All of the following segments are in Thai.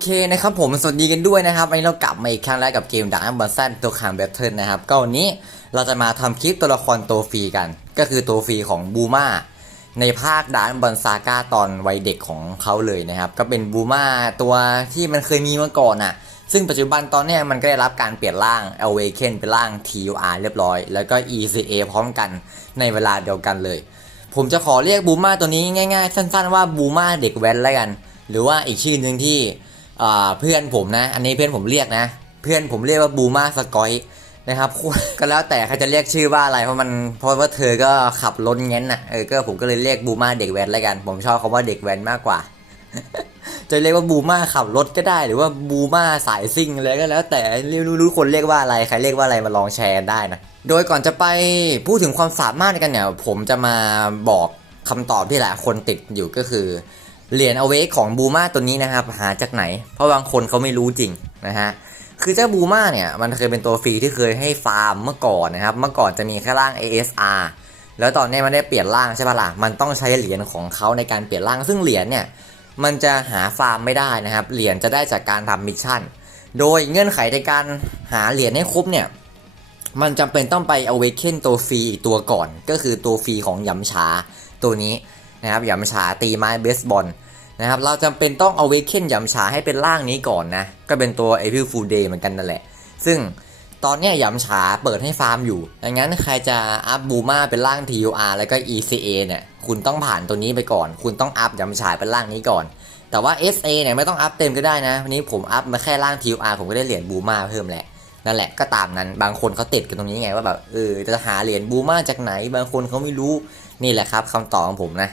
เคนะครับผมสวัสดีกันด้วยนะครับวันนี้เรากลับมาอีกครั้งแล้วกับเกมดังอัมบัซันตัวขางแบทเทิลนะครับก็วันนี้เราจะมาทำคลิปตัวละครตัวฟรีกัน ก็คือตัวฟรีของบูมาในภาคดานบันซาก้าตอนวัยเด็กของเขาเลยนะครับ ก็เป็นบูมาตัวที่มันเคยมีมาก่อนอะ ซึ่งปัจจุบันตอนนี้มันก็ได้รับการเปลี่ยนร่าง Awaken เป็นร่าง TUR เรียบร้อย แล้วก็ ECA พร้อมกันในเวลาเดียวกันเลย ผมจะขอเรียกบูมาตัวนี้ง่าย ๆ สั้น ๆ ว่าบูมาเด็กแว้นแล้วกัน หรือว่าอีกชื่อหนึ่งที่ เพื่อนผมนะ อันนี้เพื่อนผมเรียกนะ เพื่อนผมเรียกว่าบูมาสกอยนะครับก็แล้วแต่เขาจะเรียกชื่อว่าอะไรเพราะมันเพราะว่าเธอก็ขับรถเงี้ยน่ะเออก็ผมก็เลยเรียกบูมาเด็กแว้นแล้วกัน ผมชอบคำว่าเด็กแว้นมากกว่า จะเรียกว่าบูมาขับรถก็ได้ หรือว่าบูมาสายซิ่งอะไรก็แล้ว แต่รู้รู้คนเรียกว่าอะไรใครเรียกว่าอะไรมาลองแชร์ได้นะโดยก่อนจะไปพูดถึงความสามารถกันเนี่ย ผมจะมาบอกคำตอบที่หลายคนติดอยู่ก็คือ เหรียญเอาเวกของบูมาตัวนี้นะครับหาจากไหน เพราะบางคนเขาไม่รู้จริงนะฮะคือเจ้าบูมาเนี่ยมันเคยเป็นตัวฟรีที่เคยให้ฟาร์มเมื่อก่อนนะครับเมื่อก่อนจะมีแค่ร่าง ASR แล้วตอนนี้มันได้เปลี่ยนร่างใช่ปะล่ะมันต้องใช้เหรียญของเขาในการเปลี่ยนร่างซึ่งเหรียญเนี่ยมันจะหาฟาร์มไม่ได้นะครับเหรียญจะได้จากการทำมิชชั่น โดยเงื่อนไขในการหาเหรียญให้ครบเนี่ยมันจำเป็นต้องไป awaken ตัวฟรีอีกตัวก่อน ก็คือตัวฟรีของยำชาตัวนี้นะครับยำชาตีไม้เบสบอล นะครับเราจำเป็นต้อง awaken ยำชาให้เป็นร่างนี้ก่อนนะ ก็เป็นตัว April Fool Day เหมือนกันนั่นแหละ ซึ่งตอนเนี้ยยำฉาเปิดให้ฟาร์มอยู่ ดังนั้นใครจะอัพบูมาเป็นร่าง TUR แล้วก็ ECA เนี่ย คุณต้องผ่านตัวนี้ไปก่อน คุณต้องอัพยำฉาเป็นร่างนี้ก่อน แต่ว่า SA เนี่ยไม่ต้องอัพเต็มก็ได้นะ วันนี้ผมอัพมาแค่ร่าง TUR ผมก็ได้เหรียญบูมาเพิ่มแหละ นั่นแหละก็ตามนั้น บางคนเขาติดกันตรงนี้ไงว่าแบบเออจะหาเหรียญบูมาจากไหน บางคนเขาไม่รู้ นี่แหละครับคำตอบของผมนะ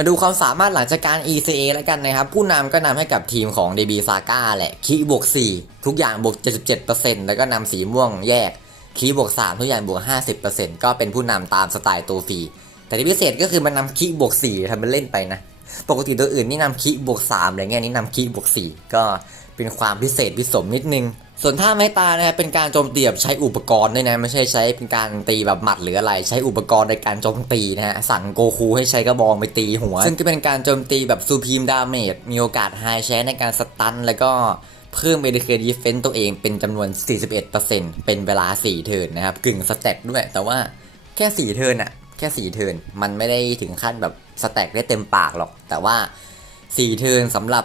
มาดูความสามารถหลังจากการ ECA แล้วกันนะครับ ผู้นำก็นำให้กับทีมของ DB Saga แหละคีบวก 4 ทุกอย่างบวก 77%แล้วก็นำสีม่วงแยกคีบวก 3 ทุกอย่างบวก 50%ก็เป็นผู้นำตามสไตล์ตัวฟรีแต่ที่พิเศษก็คือมันนำคีบวก 4ทำเป็นเล่นไปนะ ปกติตัวอื่นนี่นำคีบวก 3อะไรเงี้ยนี่นำคีบวก 4 ก็เป็นความพิเศษพิสมนิดนึง ส่วนท่าไม้ตายนะครับเป็นการโจมตีแบบใช้อุปกรณ์ด้วยนะไม่ใช่ใช้เป็นการตีแบบหมัดหรืออะไร ใช้อุปกรณ์ในการโจมตีนะฮะสั่งโกคูให้ใช้กระบองไปตีหัว ซึ่งก็เป็นการโจมตีแบบซูพีมดาเมจมีโอกาสไฮแชในการสตันแล้วก็เพิ่มเอเดเคดีเฟนต์ตัวเองเป็นจำนวน 41%เป็นเวลา 4 เทิร์นนะครับ กึ่งสแต็กด้วย แต่ว่าแค่ 4 เทิร์นอะแค่ 4 เทิร์นมันไม่ได้ถึงขั้นแบบสแต็กได้เต็มปากหรอก แต่ว่า 4 เทิร์นสำหรับ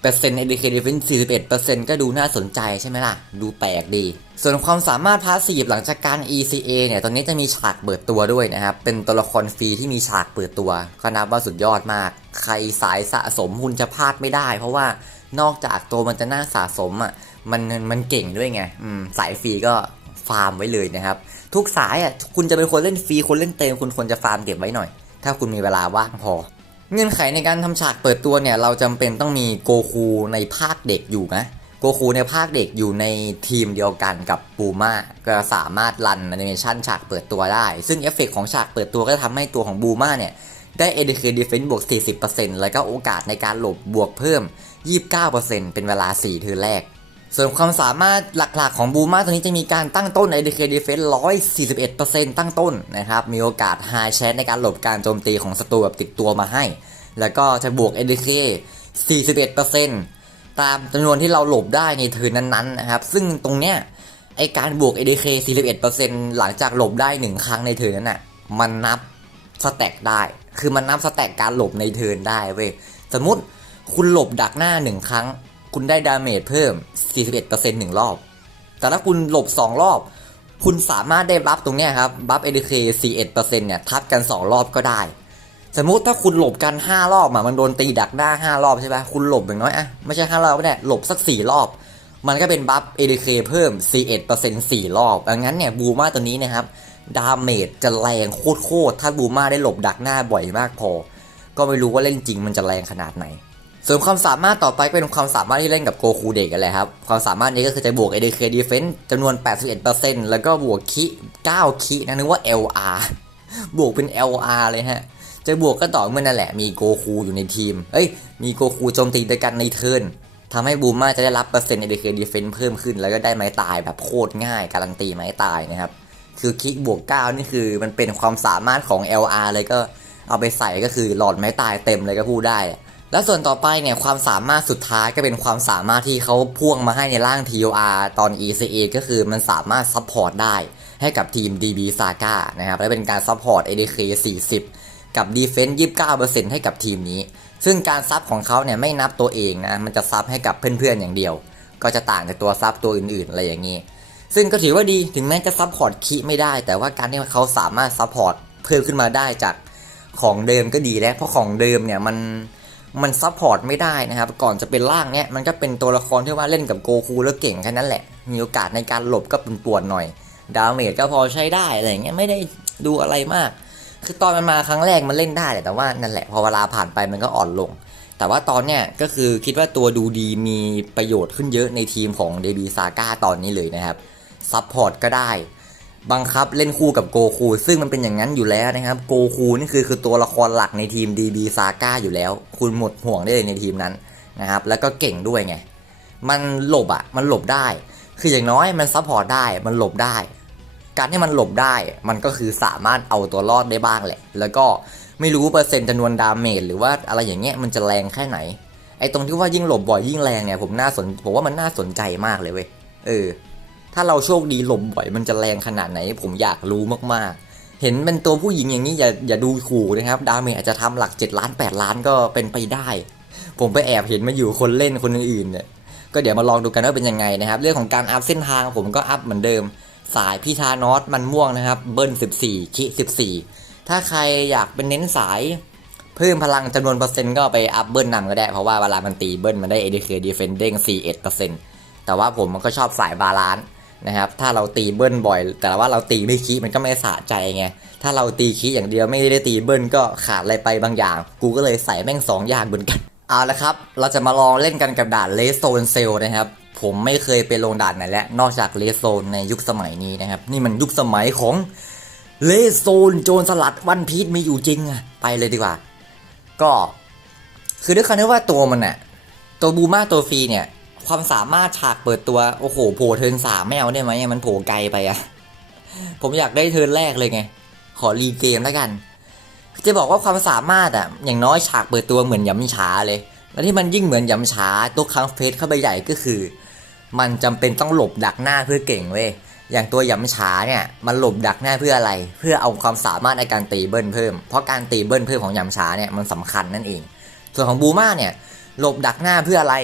เปอร์เซ็นต์ educate defense 41%ก็ดูน่าสนใจใช่ไหมล่ะ ดูแปลกดี ส่วนความสามารถพาสซีฟหลังจากการ ECA เนี่ย ตอนนี้จะมีฉากเปิดตัวด้วยนะครับ เป็นตัวละครฟรีที่มีฉากเปิดตัว ก็นับว่าสุดยอดมาก ใครสายสะสมคุณจะพลาดไม่ได้ เพราะว่านอกจากตัวมันจะน่าสะสมอะ มันมันเก่งด้วยไงอืมสายฟรีก็ฟาร์มไว้เลยนะครับ ทุกสายอะคุณจะเป็นคนเล่นฟรีคนเล่นเต็มคุณควรจะฟาร์มเก็บไว้หน่อย ถ้าคุณมีเวลาว่างพอ เงื่อนไขในการทำฉากเปิดตัวเนี่ย เราจำเป็นต้องมีโกคูในภาคเด็กอยู่นะโกคูในภาคเด็กอยู่ในทีมเดียวกันกับปูมาก็สามารถรันแอนิเมชันฉากเปิดตัวได้ ซึ่งเอฟเฟกต์ของฉากเปิดตัวก็ทำให้ตัวของบูมาเนี่ย ได้ ADK Defense บวก 40%แล้วก็โอกาสในการหลบบวกเพิ่ม 29%เป็นเวลา 4 เทือแรก ส่วนความสามารถหลักๆของบูมาตัวนี้จะมีการตั้งต้น ADK Defense 141%ตั้งต้นนะครับ มีโอกาส High Chance ในการหลบการโจมตีของศัตรูแบบติดตัวมาให้ แล้วก็จะบวก ADK 41%ตามจำนวนที่เราหลบได้ในเทิร์นนั้นๆนะครับ ซึ่งตรงเนี้ยไอการบวก ADK 41%หลังจากหลบได้ 1 ครั้งในเทิร์นนั้นน่ะ มันนับสแต็กได้ คือมันนับสแต็กการหลบในเทิร์นได้เว้ย สมมติคุณหลบดักหน้า 1 ครั้ง คุณได้ดาเมจเพิ่ม 41%หนึ่งรอบ แต่ถ้าคุณหลบ 2 รอบ คุณสามารถได้บัฟตรงนี้ครับ บัฟเอ ADK 41%เนี่ย ทับกัน 2 รอบก็ได้ สมมุติถ้าคุณหลบกัน 5 รอบอะมันโดนตีดักหน้า 5 รอบใช่ปะคุณหลบอย่างน้อยอะไม่ใช่ 5 รอบก็ได้ หลบสัก 4 รอบ มันก็เป็นบัฟ ADK เพิ่ม 41% 4 รอบดังนั้นเนี่ยบูมาตัวนี้นะครับ ดาเมจจะแรงโคตรๆ ถ้าบูมาได้หลบดักหน้าบ่อยมากพอ ก็ไม่รู้ว่าเล่นจริงมันจะแรงขนาดไหน ส่วนความสามารถต่อไปเป็นความสามารถที่เล่นกับโกคูเด็กกันแหละครับ ความสามารถนี้ก็คือจะบวก ADK Defense จำนวน 81%แล้วก็บวกคิ9คินะนึกว่า LR บวกเป็น LR เลยฮะ จะบวกก็ต่อเมื่อนั่นแหละมีโกคูอยู่ในทีม เอ้ย มีโกคูโจมตีด้วยกันในเทิร์นทำให้บูมมาจะได้รับเปอร์เซ็นต์ ADK Defense เพิ่มขึ้น แล้วก็ได้ไม้ตายแบบโคตรง่าย การันตีไม้ตายนะครับ คือคิกบวก9นี่คือมันเป็นความสามารถของ LR เลยก็เอาไปใส่ก็คือหลอดไม้ตายเต็มเลยก็พูดได้ แล้วส่วนต่อไปเนี่ยความสามารถสุดท้ายก็เป็นความสามารถที่เขาพ่วงมาให้ในร่าง TOR ตอน ECA ก็คือมันสามารถซัพพอร์ตได้ให้กับทีม DB Saga นะครับและเป็นการซัพพอร์ต ADK 40 กับ Defense 29%ให้กับทีมนี้ ซึ่งการซับของเขาเนี่ยไม่นับตัวเองนะมันจะซับให้กับเพื่อนๆอย่างเดียว ก็จะต่างจากตัวซับตัวอื่นๆอะไรอย่างนี้ ซึ่งก็ถือว่าดีถึงแม้จะซัพพอร์ตคีไม่ได้ แต่ว่าการที่เขาสามารถซัพพอร์ตเพิ่มขึ้นมาได้จากของเดิมก็ดีแล้วเพราะของเดิมเนี่ยมัน มันซัพพอร์ตไม่ได้นะครับ ก่อนจะเป็นร่างเนี่ยมันก็เป็นตัวละครที่ว่าเล่นกับโกคูแล้วเก่งแค่นั้นแหละ มีโอกาสในการหลบก็เป็นปวดหน่อย ดาเมจก็พอใช้ได้อะไรเงี้ยไม่ได้ดูอะไรมาก คือตอนมันมาครั้งแรกมันเล่นได้แหละแต่ว่านั่นแหละพอเวลาผ่านไปมันก็อ่อนลง แต่ว่าตอนเนี้ยก็คือคิดว่าตัวดูดีมีประโยชน์ขึ้นเยอะในทีมของเดบีซาก้าตอนนี้เลยนะครับซัพพอร์ตก็ได้ บังคับเล่นคู่กับโกคู ซึ่งมันเป็นอย่างนั้นอยู่แล้วนะครับ โกคูนี่คือคือตัวละครหลักในทีม DB ซาก้าอยู่แล้ว คุณหมดห่วงได้เลยในทีมนั้นนะครับ แล้วก็เก่งด้วยไง มันหลบอะ มันหลบได้ คืออย่างน้อยมันซัพพอร์ตได้ มันหลบได้ การที่มันหลบได้ มันก็คือสามารถเอาตัวรอดได้บ้างแหละ แล้วก็ไม่รู้เปอร์เซ็นต์จำนวนดาเมจหรือว่าอะไรอย่างเงี้ยมันจะแรงแค่ไหน ไอ้ตรงที่ว่ายิ่งหลบบ่อยยิ่งแรงเนี่ยผมน่าสน ผมว่ามันน่าสนใจมากเลยเว้ย เออ ถ้าเราโชคดีหลบบ่อยมันจะแรงขนาดไหน ผมอยากรู้มากๆ เห็นเป็นตัวผู้หญิงอย่างนี้อย่าอย่าดูขู่นะครับ ดาเมจอาจจะทำหลัก 7 ล้าน 8 ล้านก็เป็นไปได้ ผมไปแอบเห็นมาอยู่คนเล่นคนอื่นๆเนี่ยก็เดี๋ยวมาลองดูกันว่าเป็นยังไงนะครับ เรื่องของการอัพเส้นทางผมก็อัพเหมือนเดิม สายพี่ธานอสมันม่วงนะครับ เบิ้ล14คิ14 ถ้าใครอยากเป็นเน้นสายเพิ่มพลังจำนวนเปอร์เซ็นต์ก็ไปอัพเบิ้ลนำก็ได้ เพราะว่าเวลามันตีเบิ้ลมันได้ ADK Defending 41%แต่ว่าผมมันก็ชอบสายบาลานซ์ นะครับถ้าเราตีเบิ้ลบ่อย แต่ว่าเราตีไม่คีมันก็ไม่สะใจไงถ้าเราตีคีอย่างเดียวไม่ได้ตีเบิ้ลก็ขาดอะไรไปบางอย่าง กูก็เลยใส่แม่งสองอย่างเหมือนกันเอาละครับ เราจะมาลองเล่นกันกับด่านเลสโซนเซลนะครับ ผมไม่เคยไปลงด่านไหนแล้วนอกจากเลสโซนในยุคสมัยนี้นะครับ นี่มันยุคสมัยของเลสโซนโจรสลัดวันพีชมีอยู่จริงอะไปเลยดีกว่า ก็ คือด้วยความที่ว่าตัวมันอะตัวบูมาตัวฟีเนี่ย ความสามารถฉากเปิดตัว โอ้โหโผล่เทินสามไม่เอาได้ไหมมันโผล่ไกลไปอะผมอยากได้เทินแรกเลยไง ขอรีเกมแล้วกัน จะบอกว่าความสามารถอะอย่างน้อยฉากเปิดตัวเหมือนยำฉาเลย แล้วที่มันยิ่งเหมือนยำฉาตัวครั้งเฟสเข้าไปใหญ่ก็คือ มันจำเป็นต้องหลบดักหน้าเพื่อเก่งเว้ยอย่างตัวยำฉาเนี่ยมันหลบดักหน้าเพื่ออะไร เพื่อเอาความสามารถในการตีเบิ้ลเพิ่ม เพราะการตีเบิ้ลเพิ่มของยำฉาเนี่ยมันสำคัญนั่นเอง ส่วนของบูมาเนี่ยหลบดักหน้าเพื่ออะไร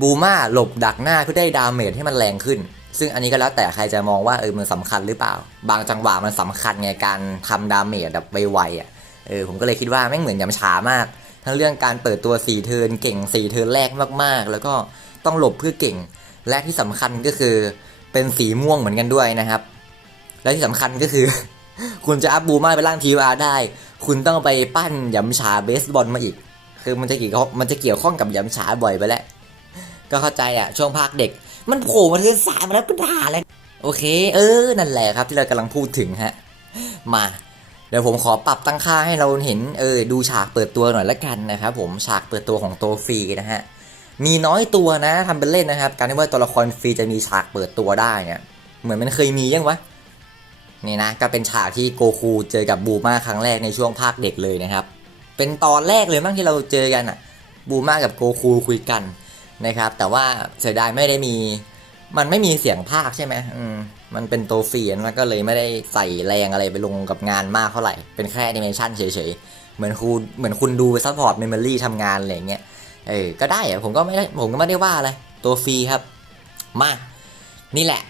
บูมาหลบดักหน้าเพื่อได้ดาเมจให้มันแรงขึ้น ซึ่งอันนี้ก็แล้วแต่ใครจะมองว่าเออมันสำคัญหรือเปล่า บางจังหวะมันสำคัญไงการทำดาเมจแบบไวๆอะเออผมก็เลยคิดว่าแม่งเหมือนยำฉามาก ทั้งเรื่องการเปิดตัว4เทิร์นเก่ง4เทิร์นแรกมากๆ แล้วก็ต้องหลบเพื่อเก่ง และที่สำคัญก็คือเป็นสีม่วงเหมือนกันด้วยนะครับ และที่สำคัญก็คือ คุณจะอัพบูมาไปล่างทีอาได้ คุณต้องไปปั้นยำฉาเบสบอลมาอีก คือมันจะเกี่ยวข้องมันจะเกี่ยวข้องกับยำฉาบ่อยไปแล้ว ก็เข้าใจอะช่วงภาคเด็ก มันโผล่มาเทิร์นสายมาแล้วก็ด่าเลยโอเค เออ นั่นแหละครับที่เรากำลังพูดถึงฮะ มาเดี๋ยวผมขอปรับตั้งค่าให้เราเห็นเออดูฉากเปิดตัวหน่อยละกันนะครับผมฉากเปิดตัวของโตฟรีนะฮะมีน้อยตัวนะทำเป็นเล่นนะครับ การที่ว่าตัวละครฟรีจะมีฉากเปิดตัวได้เนี่ยเหมือนมันเคยมียังวะนี่นะก็เป็นฉากที่โกคูเจอกับบูมาครั้งแรกในช่วงภาคเด็กเลยนะครับ เป็นตอนแรกเลยมั้งที่เราเจอกันอะบูมากับโกคูคุยกัน นะครับ แต่ว่าเสียดายไม่ได้มี มันไม่มีเสียงภาคใช่ไหมอืมมันเป็นตัวฟรีแล้วก็เลยไม่ได้ใส่แรงอะไรไปลงกับงานมากเท่าไหร่ เป็นแค่แอนิเมชันเฉยๆ เหมือนคุณเหมือนคุณดูซัพพอร์ตเมมโมรี่ทำงานอะไรอย่างเงี้ย เออ ก็ได้อะผมก็ไม่ได้ผมก็ไม่ได้ว่าอะไร ตัวฟรีครับ มา นี่แหละ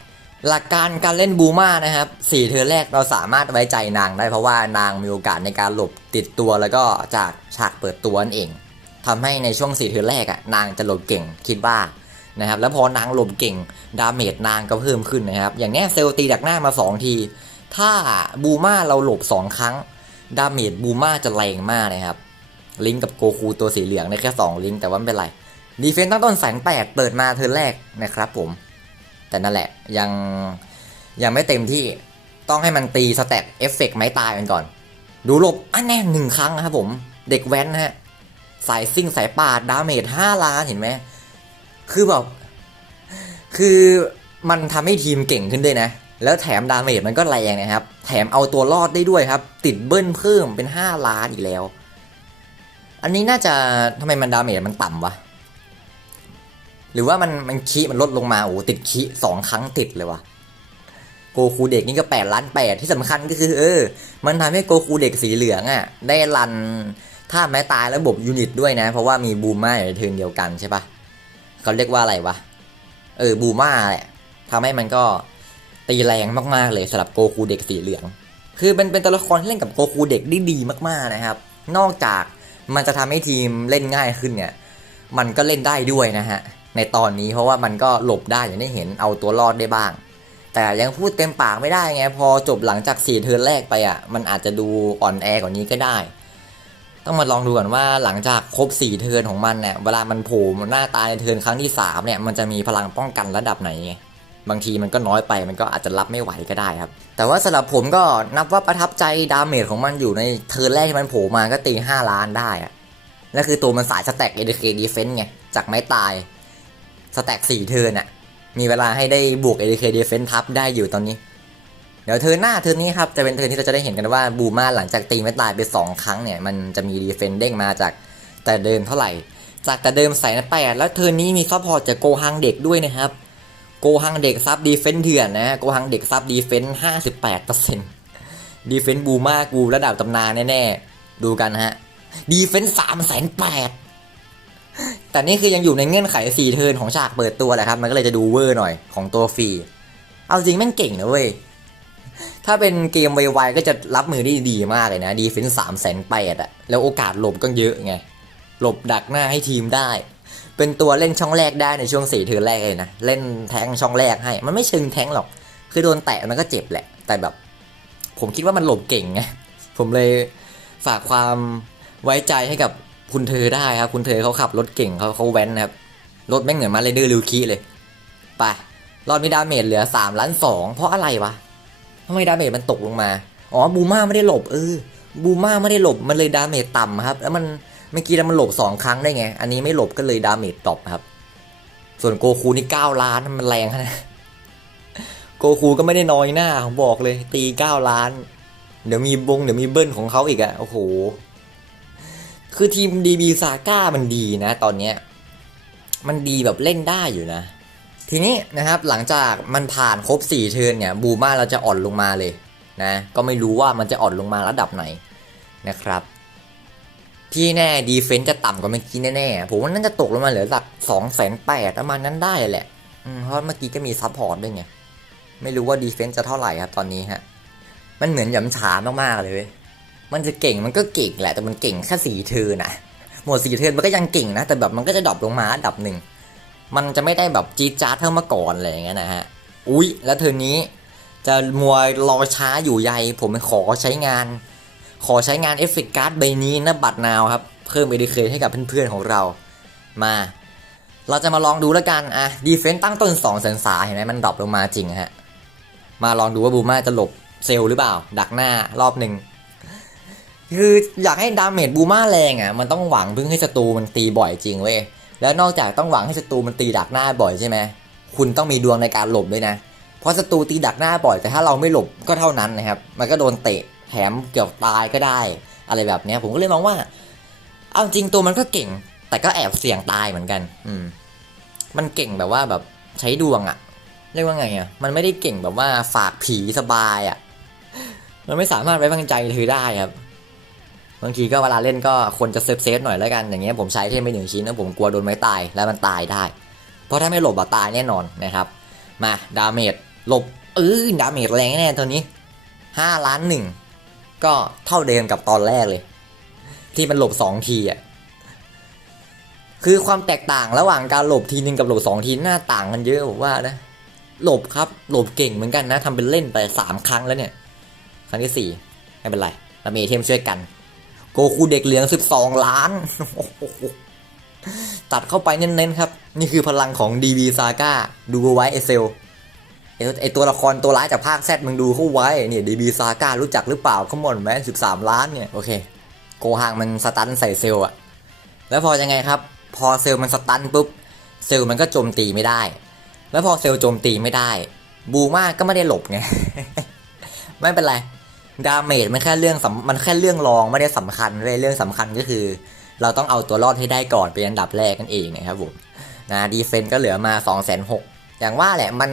หลักการการเล่นบูมานะครับสี่เทอแรกเราสามารถไว้ใจนางได้เพราะว่านางมีโอกาสในการหลบติดตัวแล้วก็จากฉากเปิดตัวนั่นเอง ทำให้ในช่วงสี่เทอร์นแรกอะนางจะหลบเก่งคิดว่านะครับแล้วพอนางหลบเก่งดาเมจนางก็เพิ่มขึ้นนะครับ อย่างเนี้ยเซลตีดักหน้ามา 2 ที ถ้าบูมาเราหลบ 2 ครั้ง ดาเมจบูมาจะแรงมากนะครับ ลิงก์กับโกคูตัวสีเหลืองได้แค่ 2 ลิงก์แต่ว่าไม่เป็นไรดีเฟนต์ตั้งต้นแสนแปดเปิดมาเทิร์นแรกนะครับผม แต่นั่นแหละยังยังไม่เต็มที่ต้องให้มันตีสแตทเอฟเฟกต์ไม้ตายกันก่อน ดูหลบอันแน่หนึ่งครั้งครับผม เด็กแว้นนะฮะ สายซิ่งสายปาดดาเมจ5ล้านเห็นไหม คือแบบ คือมันทำให้ทีมเก่งขึ้นด้วยนะ แล้วแถมดาเมจมันก็แรงนะครับ แถมเอาตัวรอดได้ด้วยครับ ติดเบิ้ลเพิ่มเป็น 5 ล้านอีกแล้ว อันนี้น่าจะทำไมมันดาเมจมันต่ำวะ หรือว่ามันมันคีมันลดลงมาโอ้ติดคีสองครั้งติดเลยวะโกคูเด็กนี่ก็แปดล้านแปดที่สำคัญก็คือ เออ มันทำให้โกคูเด็กสีเหลืองอะ่ะ ได้รัน ท่าไม้ตายระบบยูนิตด้วยนะ เพราะว่ามีบูม่าอยู่ในเทิร์นเดียวกันใช่ปะเขาเรียกว่าอะไรวะ เออบูม่าแหละทำให้มันก็ตีแรงมากๆเลยสำหรับโกคูเด็กสีเหลือง คือเป็นเป็นตัวละครที่เล่นกับโกคูเด็กได้ดีมากๆนะครับ นอกจากมันจะทำให้ทีมเล่นง่ายขึ้นเนี่ย มันก็เล่นได้ด้วยนะฮะ ในตอนนี้เพราะว่ามันก็หลบได้อย่างที่เห็นเอาตัวรอดได้บ้าง แต่ยังพูดเต็มปากไม่ได้ไง พอจบหลังจากสี่เทิร์นแรกไปอะ มันอาจจะดูอ่อนแอกว่านี้ก็ได้ ต้องมาลองดูก่อนว่าหลังจากครบสี่เทิร์นของมันเนี่ยเวลามันโผล่หน้าตาในเทิร์นครั้งที่สามเนี่ยมันจะมีพลังป้องกันระดับไหนไงบางทีมันก็น้อยไปมันก็อาจจะรับไม่ไหวก็ได้ครับ แต่ว่าสำหรับผมก็นับว่าประทับใจดาเมจของมันอยู่ในเทิร์นแรกที่มันโผล่มาก็ตี 5 ล้านได้อะนั่นคือตัวมันสายสแต็ก ADK Defense ไงจากไม้ตายสแต็ก4เทิร์นอะมีเวลาให้ได้บวก ADK Defense ทับได้อยู่ตอนนี้ เดี๋ยวเทิร์หน้าเทิร์นี้ครับจะเป็นเทิร์ที่เราจะได้เห็นกันว่าบูมาหลังจากตีไม้ตายไป 2 ครั้งเนี่ยมันจะมีดีเฟนเด้งมาจากแต่เดิมเท่าไหร่ จากแต่เดิมใส่แปดแล้วเทิร์นนี้มีซัพพอร์ตจากโกฮังเด็กด้วยนะครับโกฮังเด็กซับดีเฟนเถื่อนนะโกฮังเด็กซับดีเฟนห้าสิบแปดเปอร์เซ็นต์ดีเฟนบูมากูระดับตำนานแน่ๆดูกันฮะดีเฟนสามแสนแปดแต่นี่คือยังอยู่ในเงื่อนไขสี่เทิร์นของฉากเปิดตัวแหละครับ มันก็เลยจะดูเวอร์หน่อยของตัวฟรี เอาจริงแม่งเก่งนะเว้ย ถ้าเป็นเกมไวๆก็จะรับมือได้ดีมากเลยนะดีเฟนสามแสนแปดอะแล้วโอกาสหลบก็เยอะไง หลบดักหน้าให้ทีมได้ เป็นตัวเล่นช่องแรกได้ในช่วงสี่เทิร์นแรกเลยนะ เล่นแทงช่องแรกให้ มันไม่เชิงแทงหรอก คือโดนแตะมันก็เจ็บแหละ แต่แบบ ผมคิดว่ามันหลบเก่งไงผมเลยฝากความไว้ใจให้กับคุณเธอได้ครับ คุณเธอเขาขับรถเก่งเขาเขาแว้นนะครับรถแม่งเหมือนมาเรเดอร์ลิวคีเลยไปรอดมีดาเมจเหลือ3ล้านสองเพราะอะไรวะำไมดาเมจมันตกลงมา อ๋อบูมาไม่ได้หลบเออบูมาไม่ได้หลบมันเลยดาเมจต่ำครับ แล้วมันเมื่อกี้มันหลบสองครั้งได้ไง อันนี้ไม่หลบก็เลยดาเมจตกครับ ส่วนโกคูนี่เก้าล้านมันแรงนาดโกคูก็ไม่ได้น้อยหน้าผมบอกเลย ตีเก้าล้าน เดี๋ยวมีบงเดี๋ยวมีเบิ้ลของเขาอีกอะโอ้โห คือทีมดีบีซาก้ามันดีนะ ตอนเนี้ย มันดีแบบเล่นได้อยู่นะ ทีนี้นะครับหลังจากมันผ่านครบ 4 เทิร์นเนี่ยบูมาเราจะอ่อนลงมาเลยนะก็ไม่รู้ว่ามันจะอ่อนลงมาระดับไหนนะครับ ที่แน่ดีเฟนต์จะต่ำกว่าเมื่อกี้แน่ๆผมว่าน่าจะตกลงมาเหลือหลักสองแสนแปดประมาณนั้นได้แหละเพราะเมื่อกี้ก็มีซัพพอร์ตด้วยไงไม่รู้ว่าดีเฟนต์จะเท่าไหร่ครับตอนนี้ฮะมันเหมือนหยำฉามากๆเลยเว้ยมันจะเก่งมันก็เก่งแหละแต่มันเก่งแค่สี่เทิร์นนะหมดสี่เทิร์นมันก็ยังเก่งนะแต่แบบมันก็จะดรอปลงมาอันดับหนึ่ง มันจะไม่ได้แบบจี๊ดจ๊าดเท่าเมื่อก่อนอะไรอย่างเงี้ยนะฮะอุ๊ย แล้วเธอนี้จะมัวรอช้าอยู่ใยผมขอใช้งาน ขอใช้งานเอฟเฟกต์การ์ดใบนี้นะบัตรนาวครับ เพิ่มเอดีเคให้กับเพื่อนๆของเรามา เราจะมาลองดูแล้วกันอะดีเฟนต์ตั้งต้น2แสนสาเห็นไหมมันดรอปลงมาจริงฮะมาลองดูว่าบูมาจะหลบเซลหรือเปล่า ดักหน้ารอบหนึ่งคืออยากให้ดาเมจบูมาแรงอะมันต้องหวังพึ่งให้ศัตรูมันตีบ่อยจริงเว้ย แล้วนอกจากต้องหวังให้ศัตรูมันตีดักหน้าบ่อยใช่ไหมคุณต้องมีดวงในการหลบด้วยนะ เพราะศัตรูตีดักหน้าบ่อยแต่ถ้าเราไม่หลบก็เท่านั้นนะครับ มันก็โดนเตะแถมเกี่ยวตายก็ได้ อะไรแบบนี้ผมก็เลยมองว่า เอาจริงตัวมันก็เก่ง แต่ก็แอบเสี่ยงตายเหมือนกัน อืม มันเก่งแบบว่าแบบใช้ดวงอะเรียกว่าไงอะมันไม่ได้เก่งแบบว่าฝากผีสบายอะมันไม่สามารถไว้วางใจเธอได้ครับ บางทีก็เวลาเล่นก็ควรจะเซฟเซฟหน่อยแล้วกันอย่างเงี้ยผมใช้เทมไปหนึ่งชิ้นแล้วผมกลัวโดนไม้ตายแล้วมันตายได้ เพราะถ้าไม่หลบอะตายแน่นอนนะครับ มาดาเมจหลบเออดาเมจแรงแน่ตัวนี้ห้าล้านหนึ่งก็เท่าเดิมกับตอนแรกเลย ที่มันหลบสองทีอะคือความแตกต่างระหว่างการหลบทีนึงกับหลบสองทีหน้าต่างกันเยอะผมว่านะหลบครับหลบเก่งเหมือนกันนะทำเป็นเล่นไปสามครั้งแล้วเนี่ย ครั้งที่สี่ไม่เป็นไรเรามีเทมช่วยกัน โกคูเด็กเหลือง 12 ล้าน ตัดเข้าไปเน้นๆครับ นี่คือพลังของ DB Saga ดูไว้เอเซลไอตัวละครตัวร้ายจากภาคแซดมึงดูเข้าไว้เนี่ย DB Saga รู้จักหรือเปล่าขมอนแมน13ล้านเนี่ย โอเค โกฮังมันสตันใส่เซลอะแล้วพอยังไงครับ พอเซลมันสตันปุ๊บ เซลมันก็โจมตีไม่ได้ แล้วพอเซลโจมตีไม่ได้ บูมาก็ไม่ได้หลบไง ไม่เป็นไร ดาเมจมันแค่เรื่องมันแค่เรื่องรองไม่ได้สำคัญเลยเรื่องสำคัญก็คือ เราต้องเอาตัวรอดให้ได้ก่อนเป็นอันดับแรกกันเองนะครับผมนะดีเฟนก็เหลือมา2 6 0 0 0อย่างว่าแหละมัน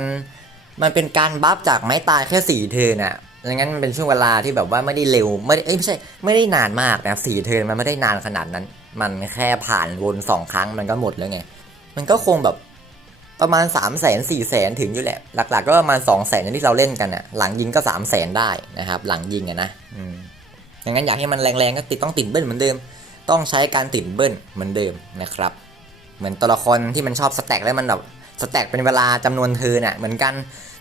มันเป็นการบัฟจากไม้ตายแค่สี่เทิร์นอะดังนั้นมันเป็นช่วงเวลาที่แบบว่าไม่ได้เร็วไม่ได้ไม่ใช่ไม่ได้นานมากนะสี่เทิร์นมันไม่ได้นานขนาดนั้น มันแค่ผ่านวนสองครั้งมันก็หมดแล้วไง มันก็คงแบบ ประมาณ 3 0 0แสนสี่แสนถึงอยู่แหละ หลัก ๆ ก็ประมาณ2 0 0แสนที่เราเล่นกันอะ หลังยิงก็3 0 0แสนได้นะครับ หลังยิงอะนะอย่างนั้นอยากให้มันแรงๆก็ติดต้องติดเบิ้ลเหมือนเดิม ต้องใช้การติดเบิ้ลเหมือนเดิมนะครับ เหมือนตัวละครที่มันชอบสแต็กแล้วมันแบบสแต็กเป็นเวลาจำนวนเทิร์นอะเหมือนกัน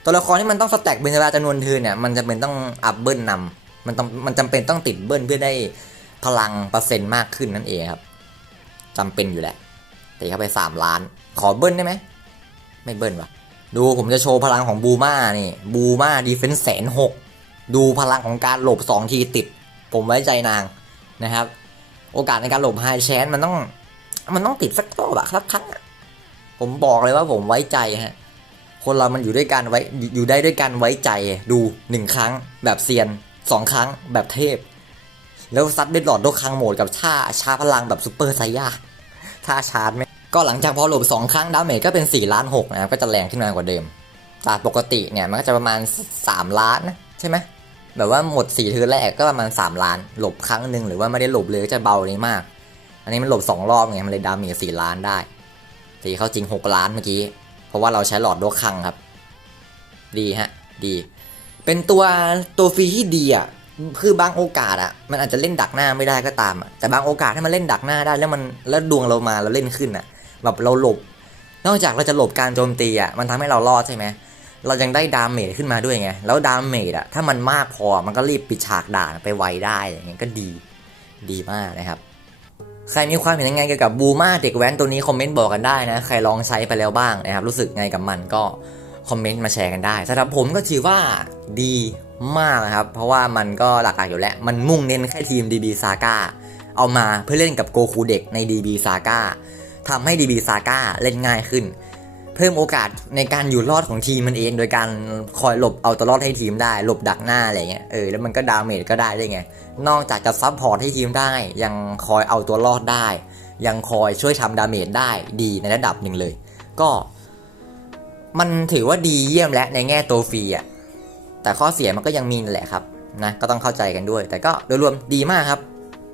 ตัวละครที่มันต้องสแต็กเป็นเวลาจำนวนเทิร์นเนี่ยมันจะเป็นต้องอัพเบิ้ลนำมันต้องมันจำเป็นต้องติดเบิ้ลเพื่อได้พลังเปอร์เซ็นต์มากขึ้นนั่นเองครับจำเป็นอยู่แหละตีเข้าไป 3 ล้าน ขอเบิ้ลได้ไหม ไม่เบิ้ลวะดูผมจะโชว์พลังของบูมานี่บูมาดีเฟนส์แสนหกดูพลังของการหลบ 2 ทีติด ผมไว้ใจนางนะครับ โอกาสในการหลบไฮแชนมันต้อง มันต้องติดสักรอบอะสักครั้งผมบอกเลยว่าผมไว้ใจฮะคนเรามันอยู่ด้วยกันไว้อยู่ได้ด้วยกันไว้ใจดูหนึ่งครั้ง แบบเซียนสองครั้งแบบเทพ แล้วซัดด้วยหลอดโดครั้งโหมดกับท่าชาพลังแบบซูเปอร์ไซย่าท่าชาร์จไหม ก็หลังจากพอหลบสองครั้งดาเมจก็เป็น4ล้าน6นะครับก็จะแรงขึ้นมากว่าเดิมจากปกติเนี่ยมันก็จะประมาณ 3 ล้านนะใช่ไหมแบบว่าหมด4เทือแรกก็ประมาณ 3 ล้าน หลบครั้งหนึ่งหรือว่าไม่ได้หลบเลยก็จะเบานี้มาก อันนี้มันหลบ 2 รอบไงมันเลยดาเมจ4ล้านได้ตีเข้าจริง 6 ล้านเมื่อกี้ เพราะว่าเราใช้หลอดโดครั้งครับ ดีฮะ ดี เป็นตัวตัวฟรีที่ดีอะคือบางโอกาสอะมันอาจจะเล่นดักหน้าไม่ได้ก็ตามอะแต่บางโอกาสถ้ามันเล่นดักหน้าได้แล้วมันแล้วดวงเรามาเราเล่นขึ้นอะ แบบเราหลบ นอกจากเราจะหลบการโจมตีอะมันทำให้เรารอดใช่ไหมเรายังได้ดาเมจขึ้นมาด้วยไง แล้วดาเมจอะถ้ามันมากพอมันก็รีบปิดฉากด่านไปไวได้อย่างเงี้ยก็ดีดีมากนะครับ ใครมีความเห็นยังไงเกี่ยวกับบูมาเด็กแว้นตัวนี้คอมเมนต์บอกกันได้นะใครลองใช้ไปแล้วบ้างนะครับรู้สึกไงกับมันก็คอมเมนต์มาแชร์กันได้สำหรับผมก็ถือว่าดีมากนะครับ เพราะว่ามันก็หลักๆอยู่แล้ว มันมุ่งเน้นแค่ทีม DB Saga เอามาเพื่อเล่นกับโกคูเด็กใน DB Saga ทำให้ DB Saga เล่นง่ายขึ้น เพิ่มโอกาสในการอยู่รอดของทีมมันเอง โดยการคอยหลบเอาตัวรอดให้ทีมได้หลบดักหน้าอะไรเงี้ยเออแล้วมันก็ดาเมจก็ได้ได้ไง นอกจากจะซับพอร์ตให้ทีมได้ ยังคอยเอาตัวรอดได้ ยังคอยช่วยทำดาเมจได้ดีในระดับหนึ่งเลย ก็มันถือว่าดีเยี่ยมและในแง่ตัวฟรีอะ แต่ข้อเสียมันก็ยังมีนั่นแหละครับนะ ก็ต้องเข้าใจกันด้วย แต่ก็โดยรวมดีมากครับ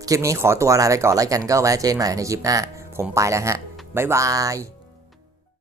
คลิปนี้ขอตัวลาไปก่อนแล้วกันก็ไว้เจนใหม่ในคลิปหน้า ผมไปแล้วฮะ บ๊ายบาย